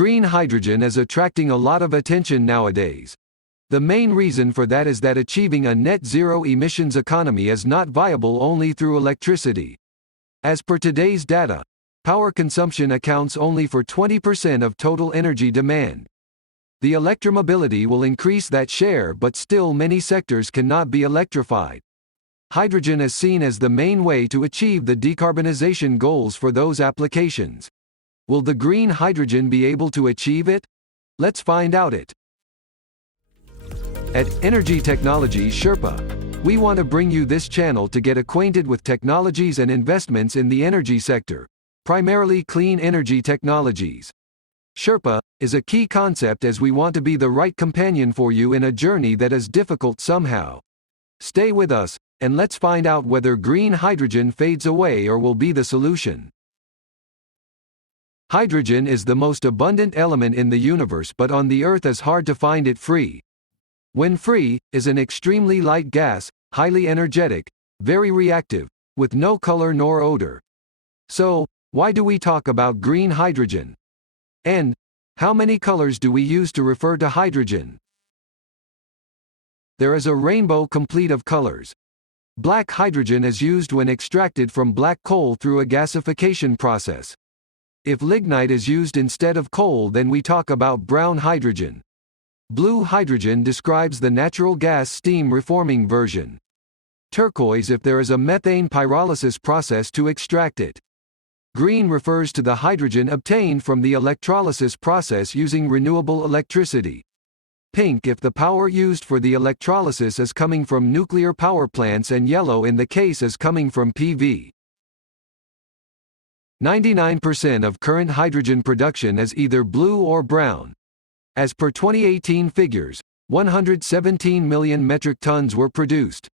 green hydrogen is attracting a lot of attention nowadays. The main reason for that is that achieving a net zero emissions economy is not viable only through electricity. As per today's data, power consumption accounts only for 20% of total energy demand. The electromobility will increase that share, but still many sectors cannot be electrified. Hydrogen is seen as the main way to achieve the decarbonization goals for those applications. Will the green hydrogen be able to achieve it? Let's find out it. At Energy Technology Sherpa, we want to bring you this channel to get acquainted with technologies and investments in the energy sector, primarily clean energy technologies. Sherpa is a key concept as we want to be the right companion for you in a journey that is difficult somehow. Stay with us, and let's find out whether green hydrogen fades away or will be the solution. Hydrogen is the most abundant element in the universe, but on the Earth is hard to find it free. When free, is an extremely light gas, highly energetic, very reactive, with no color nor odor. So, why do we talk about green hydrogen? And, how many colors do we use to refer to hydrogen? There is a rainbow complete of colors. Black hydrogen is used when extracted from black coal through a gasification process. If lignite is used instead of coal, then we talk about brown hydrogen. Blue hydrogen describes the natural gas steam reforming version. Turquoise if there is a methane pyrolysis process to extract it. Green refers to the hydrogen obtained from the electrolysis process using renewable electricity. Pink if the power used for the electrolysis is coming from nuclear power plants, and yellow in the case is coming from PV. 99% of current hydrogen production is either blue or brown. As per 2018 figures, 117 million metric tons were produced.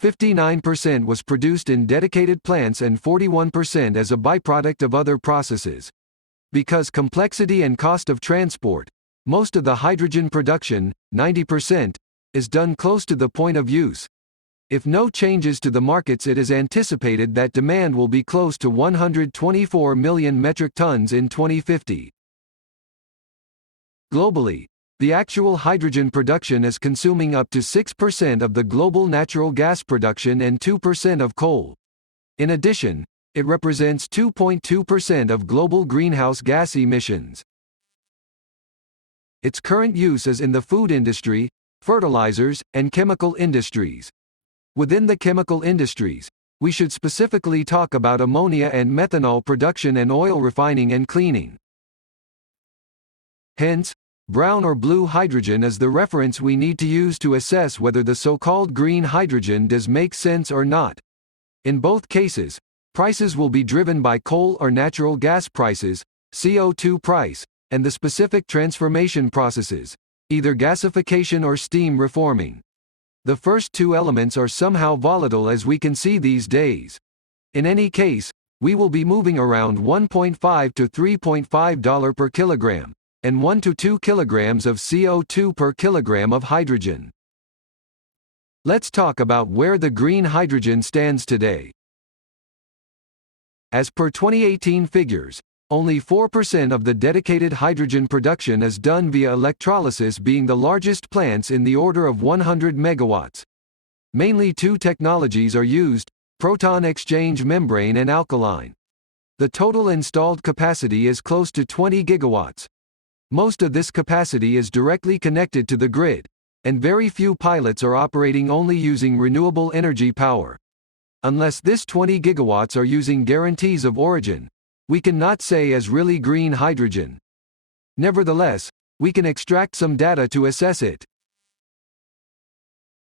59% was produced in dedicated plants and 41% as a byproduct of other processes. Because complexity and cost of transport, most of the hydrogen production, 90%, is done close to the point of use. If no changes to the markets, it is anticipated that demand will be close to 124 million metric tons in 2050. Globally, the actual hydrogen production is consuming up to 6% of the global natural gas production and 2% of coal. In addition, it represents 2.2% of global greenhouse gas emissions. Its current use is in the food industry, fertilizers, and chemical industries. Within the chemical industries, we should specifically talk about ammonia and methanol production and oil refining and cleaning. Hence, brown or blue hydrogen is the reference we need to use to assess whether the so-called green hydrogen does make sense or not. In both cases, prices will be driven by coal or natural gas prices, CO2 price, and the specific transformation processes, either gasification or steam reforming. The first two elements are somehow volatile, as we can see these days. In any case, we will be moving around $1.5 to $3.5 per kilogram, and 1 to 2 kilograms of CO2 per kilogram of hydrogen. Let's talk about where the green hydrogen stands today. As per 2018 figures, only 4% of the dedicated hydrogen production is done via electrolysis, being the largest plants in the order of 100 megawatts. Mainly two technologies are used: proton exchange membrane and alkaline. The total installed capacity is close to 20 gigawatts. Most of this capacity is directly connected to the grid, and very few pilots are operating only using renewable energy power. Unless this 20 gigawatts are using guarantees of origin, we cannot say as really green hydrogen. Nevertheless, we can extract some data to assess it.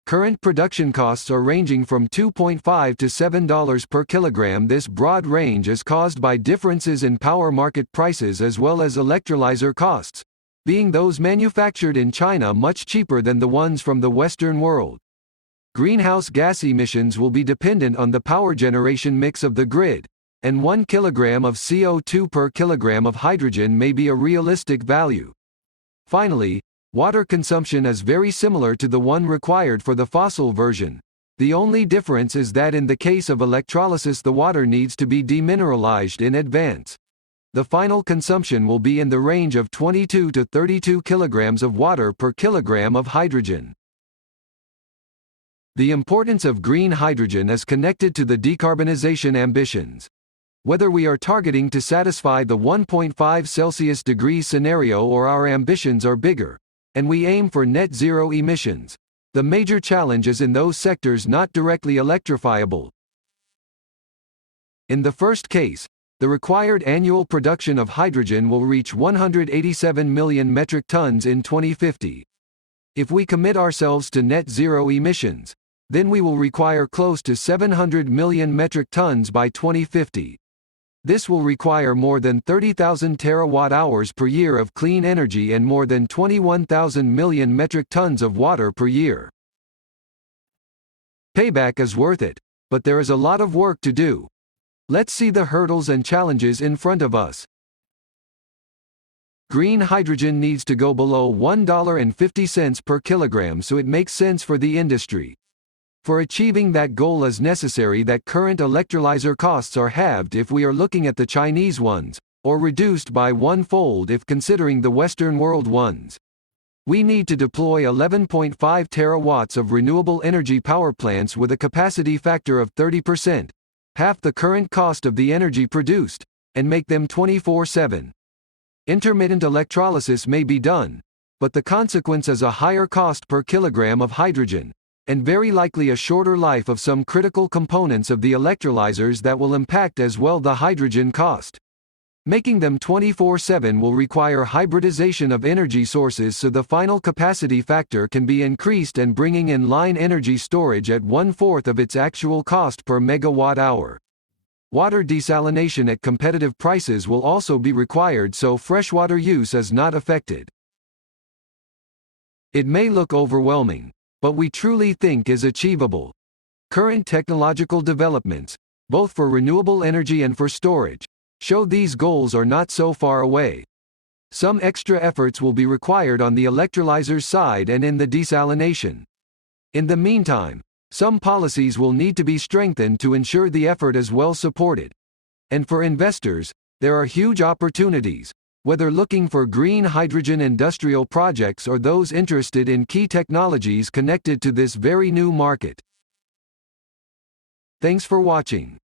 Current production costs are ranging from $2.5 to $7 per kilogram. This broad range is caused by differences in power market prices as well as electrolyzer costs, being those manufactured in China much cheaper than the ones from the Western world. Greenhouse gas emissions will be dependent on the power generation mix of the grid, and 1 kilogram of CO2 per kilogram of hydrogen may be a realistic value. Finally, water consumption is very similar to the one required for the fossil version. The only difference is that in the case of electrolysis, the water needs to be demineralized in advance. the final consumption will be in the range of 22 to 32 kilograms of water per kilogram of hydrogen. The importance of green hydrogen is connected to the decarbonization ambitions. Whether we are targeting to satisfy the 1.5 Celsius degrees scenario or our ambitions are bigger, and we aim for net zero emissions, the major challenge is in those sectors not directly electrifiable. In the first case, the required annual production of hydrogen will reach 187 million metric tons in 2050. If we commit ourselves to net zero emissions, then we will require close to 700 million metric tons by 2050. This will require more than 30,000 terawatt-hours per year of clean energy and more than 21,000 million metric tons of water per year. Payback is worth it, but there is a lot of work to do. Let's see the hurdles and challenges in front of us. Green hydrogen needs to go below $1.50 per kilogram so it makes sense for the industry. For achieving that goal is necessary that current electrolyzer costs are halved if we are looking at the Chinese ones, or reduced by one-fold if considering the Western world ones. We need to deploy 11.5 terawatts of renewable energy power plants with a capacity factor of 30%, half the current cost of the energy produced, and make them 24/7. Intermittent electrolysis may be done, but the consequence is a higher cost per kilogram of hydrogen, and very likely a shorter life of some critical components of the electrolyzers that will impact as well the hydrogen cost. Making them 24/7 will require hybridization of energy sources so the final capacity factor can be increased and bringing in line energy storage at 1/4 of its actual cost per megawatt hour. Water desalination at competitive prices will also be required so freshwater use is not affected. It may look overwhelming, but we truly think is achievable. Current technological developments, both for renewable energy and for storage, show these goals are not so far away. Some extra efforts will be required on the electrolyzers side and in the desalination. In the meantime, some policies will need to be strengthened to ensure the effort is well supported. And for investors, there are huge opportunities, whether looking for green hydrogen industrial projects or those interested in key technologies connected to this very new market. Thanks for watching.